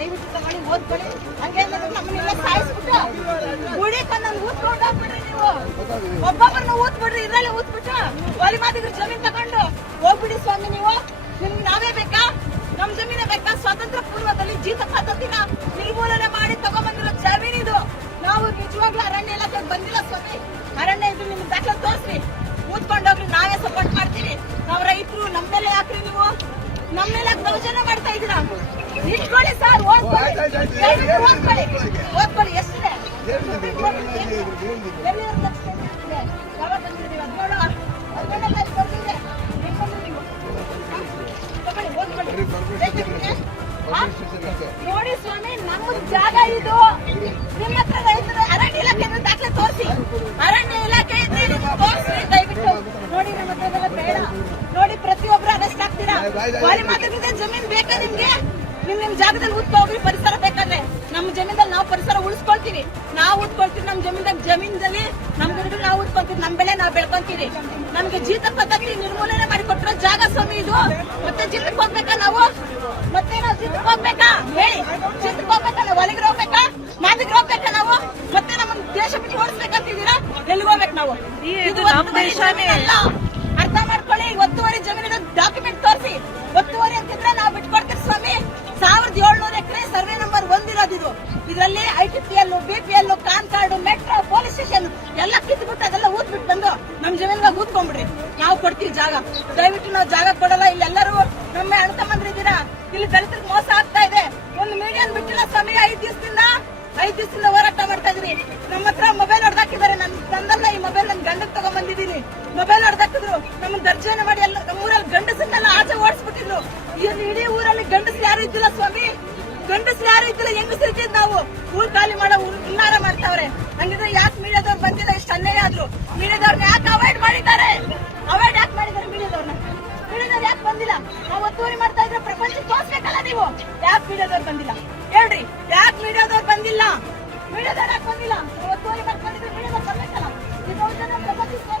ದಯವಿಟ್ಟು ತಗೊಳ್ಳಿ, ಓದ್ಕೊಳ್ಳಿ. ಹಂಗೇನಾದ್ರು ನಮ್ಮನ್ನೆಲ್ಲ ಸಾಯಿಸ್ಬಿಟ್ಟು ಗುಡಿಕೊಂಡ್ ಊದ್ಕೊಂಡು ಹೋಗ್ಬಿಡ್ರಿ ನೀವು. ಒಬ್ಬೊಬ್ಬರನ್ನ ಊದ್ಬಿಡ್ರಿ, ಇದ್ರಲ್ಲಿ ಊದ್ಬಿಟ್ಟು ಒಲಿ ಮಾದಿಗ್ರ ಜಮೀನ್ ತಗೊಂಡು ಹೋಗ್ಬಿಡಿ ಸ್ವಾಮಿ. ನೀವು ನಿಮ್ಗೆ ನಾವೇ ಬೇಕಾ? ನಮ್ ಜಮೀನೇ ಬೇಕಾ? ಸ್ವಾತಂತ್ರ್ಯ ಪೂರ್ವದಲ್ಲಿ ಜೀತ ಪದ್ಧತಿನ ನಿರ್ಮೂಲನೆ ಮಾಡಿ ತಗೊಂಡ್ಬಂದಿರೋ ಜಮೀನಿದು. ನಾವು ನಿಜವಾಗ್ಲೂ ಅರಣ್ಯ ಇಲಾಖೆಗೆ ಬಂದಿಲ್ಲ ಸ್ವಾಮಿ. ಅರಣ್ಯ ಇದ್ರೆ ನಿಮ್ಗೆ ದಾಖಲೆ ತೋರಿಸ್ರಿ, ಊದ್ಕೊಂಡೋಗ್ರಿ, ನಾವೇ ಸಪೋರ್ಟ್ ಮಾಡ್ತೀವಿ. ನಾವ್ ರೈತರು, ನಮ್ಮ ಮೇಲೆ ಯಾಕ್ರಿ ನೀವು ನಮ್ಮ ಮೇಲೆ ದೌರ್ಜನ್ಯ ಮಾಡ್ತಾ ಇದ್ದೀರಾ? ನಿಂತ್ಕೊಳ್ಳಿ ಸರ್, ಓದ್ಕೊಳ್ಳಿ, ಓದ್ಕೊಳ್ಳಿ. ಎಷ್ಟಿದೆ? ಯಾವಾಗ ಬಂದಿದ್ದೀವಿ? 17 ತಾರೀಕು ಬಂದಿದೆ. ನೋಡಿ ಸ್ವಾಮಿ, ನಮ್ಮ ಜಾಗ ಇದು. ನಿಮ್ಮ ಹತ್ರ ರೈತರು ಅರಣ್ಯ ಇಲಾಖೆ ದಾಖಲೆ ತೋರಿಸಿ, ಅರಣ್ಯ ಇಲಾಖೆ ಇದ್ರೆ ತೋರಿಸಿ ದಯವಿಟ್ಟು. ನೋಡಿ, ನಮ್ಮ ಹತ್ರ ಬೇಡ. ನೋಡಿ, ಪ್ರತಿಯೊಬ್ರು ಅರೆಸ್ಟ್ ಆಗ್ತೀರಾ. ವಾಲಿ ಮಾತಾಡಿದ್ರೆ ಜಮೀನ್ ಬೇಕಾ ನಿಮ್ಗೆ? ನಿಮ್ ಜಾಗದಲ್ಲಿ ಉತ್ಕೋಗ್ರಿ. ಪರಿಸರ ಬೇಕಾದ್ರೆ ನಮ್ಮ ಜಮೀನಲ್ಲಿ ನಾವು ಪರಿಸರ ಉಳಿಸ್ಕೊಳ್ತೀವಿ, ನಾವು ಉತ್ಕೊಳ್ತೀವಿ. ನಮ್ಮ ಜಮೀನಲ್ಲಿ ನಮ್ ಗಿಡಗಳು ನಾವು ಉತ್ಕೊಳ್ತೀವಿ, ನಮ್ ಬೆಳೆ ನಾವು ಬೆಳ್ಕೊಂತೀವಿ. ನಮ್ಗೆ ಜೀತ ಪದ್ಧತಿ ನಿರ್ಮೂಲನೆ ಮಾಡಿ ಕೊಟ್ಟಿರೋ ಜಾಗ ಸ್ವಾಮಿ ಇದು. ಮತ್ತೆ ಜೀತಕ್ಕೆ ಹೋಗ್ಬೇಕಾ ನಾವು? ಮತ್ತೆ ನಾವು ಜೀತಕ್ಕೆ ಹೋಗ್ಬೇಕಾ? ಹೇಳಿ, ಜೀತಕ್ಕೆ ಹೋಗ್ಬೇಕಾ? ನಾವು ಹೊಲಿಗೆ ಹೋಗ್ಬೇಕಾ? ಮಾದಿಗೆ ಹೋಗ್ಬೇಕಾ ನಾವು? ಮತ್ತೆ ನಮ್ಮ ದೇಶ ಬಿಟ್ಟು ಓಡಿಸ್ಬೇಕಂತಿದ್ದೀರಾ? ಎಲ್ಲಿಗೆ ಹೋಗ್ಬೇಕು ನಾವು? ಇದು ನಮ್ಮ ದೇಶನೇ ಅಲ್ಲ, ಅರ್ಥ ಮಾಡ್ಕೊಳ್ಳಿ. ಒತ್ತುವರಿ ಜಮೀನಿನ ಡಾಕ್ಯುಮೆಂಟ್ ತೋರಿಸಿ. ಒತ್ತುವರಿ ಅಂತಿದ್ರೆ ನಾವು ಬಿಟ್ಕೊಡ್ತೀವಿ ಸ್ವಾಮಿ. 1700 ಎಕರೆ ಸರ್ವೆ ನಂಬರ್ 1 ಇರೋದಿದು. ಇದರಲ್ಲಿ ITPL, BPL, ಕಾನ್ ಕಾರ್ಡ್, ಮೆಟ್ರೋ, ಪೊಲೀಸ್ ಸ್ಟೇಷನ್ ಎಲ್ಲ ಕಿತ್ಬಿಟ್ಟು ಅದೆಲ್ಲ ಊದ್ಬಿಟ್ಟು ಬಂದು ನಮ್ ಜಮೀನ್ಗ ಊದ್ಕೊಂಡ್ಬಿಡ್ರಿ. ನಾವು ಕೊಡ್ತೀವಿ ಜಾಗ. ದಯವಿಟ್ಟು ನಾವು ಜಾಗ ಕೊಡಲ್ಲ. ಇಲ್ಲೆಲ್ಲರೂ ನಮ್ಮ ಅಣ್ತಮ್ಮಂದ್ರಿದ್ದೀರಾ. ಇಲ್ಲಿ ದಲಿತರಿಗೆ ಮೋಸ ಆಗ್ತಾ ಇದೆ. ಒಂದು ಮೀಡಿಯನ್ ಬಿಟ್ಟಿಲ್ಲ ಸ್ವಾಮಿ. 5 ದಿವಸದಿಂದ ಹೋರಾಟ ಮಾಡ್ತಾ ಇದ್ರಿ. ನಮ್ಮ ಹತ್ರ ಮೊಬೈಲ್ ಹೊಡೆದಾಕಿದ್ದಾರೆ. ತಂದಲ್ಲ ಈ ಮೊಬೈಲ್, ನನ್ ಗಂಡಕ್ ತಗೊಂಡ್ಬಂದಿದ್ದೀನಿ. ಮೊಬೈಲ್ ಹೊಡೆದಾಕಿದ್ರು, ನಮ್ಮನ್ನ ದರ್ಜನೆ ಮಾಡಿ ಎಲ್ಲ ನಮ್ಮೂರಲ್ಲಿ ಗಂಡಸನ್ನೆಲ್ಲ ಆಚೆ ಓಡಿಸ್ಬಿಟ್ಟಿದ್ರು. ಇಡೀ ಊರಲ್ಲಿ ಗಂಡಸರು ಯಾರು ಇದ್ದಿಲ್ಲ ಸ್ವಾಮಿ. ಗಂಡಸರು ಯಾರು ಇದ್ದಿಲ್ಲ, ಹೆಂಗಸರಿದ್ದಿದ್ ನಾವು. ಊರ್ ಖಾಲಿ ಮಾಡೋ ಹುನ್ನಾರ ಮಾಡ್ತಾವ್ರೆ. ಹಂಗಿದ್ರೆ ಯಾಕೆ ಮೀಡಿಯಾದವ್ರು ಬಂದಿಲ್ಲ? ಇಷ್ಟು ಅನ್ಯಾಯ ಆದ್ರು ಮೀಡಿಯಾದವ್ರನ್ನ ಯಾಕೆ ಅವಾಯ್ಡ್ ಮಾಡಿದ್ದಾರೆ? ಅವಾಯ್ಡ್ ಯಾಕೆ ಮಾಡಿದ್ದಾರೆ ಮೀಡಿಯಾದವ್ರನ್ನ? ಮೀಡಿಯಾದವ್ರು ಯಾಕೆ ಬಂದಿಲ್ಲ? ನಾವು ಒತ್ತುವರಿ ಮಾಡ್ತಾ ಇದ್ರೆ ಪ್ರಪಂಚಕ್ಕೆ ತೋರ್ಸ್ಬೇಕಲ್ಲ ನೀವು. ಯಾಕೆ ಮೀಡಿಯಾದವ್ರು ಬಂದಿಲ್ಲ ಹೇಳ್ರಿ? ಯಾಕೆ ಮೀಡಿಯಾದವ್ರು ಬಂದಿಲ್ಲ? ಮೀಡಿಯಾದವ್ರು ಯಾಕೆ ಬಂದಿಲ್ಲ?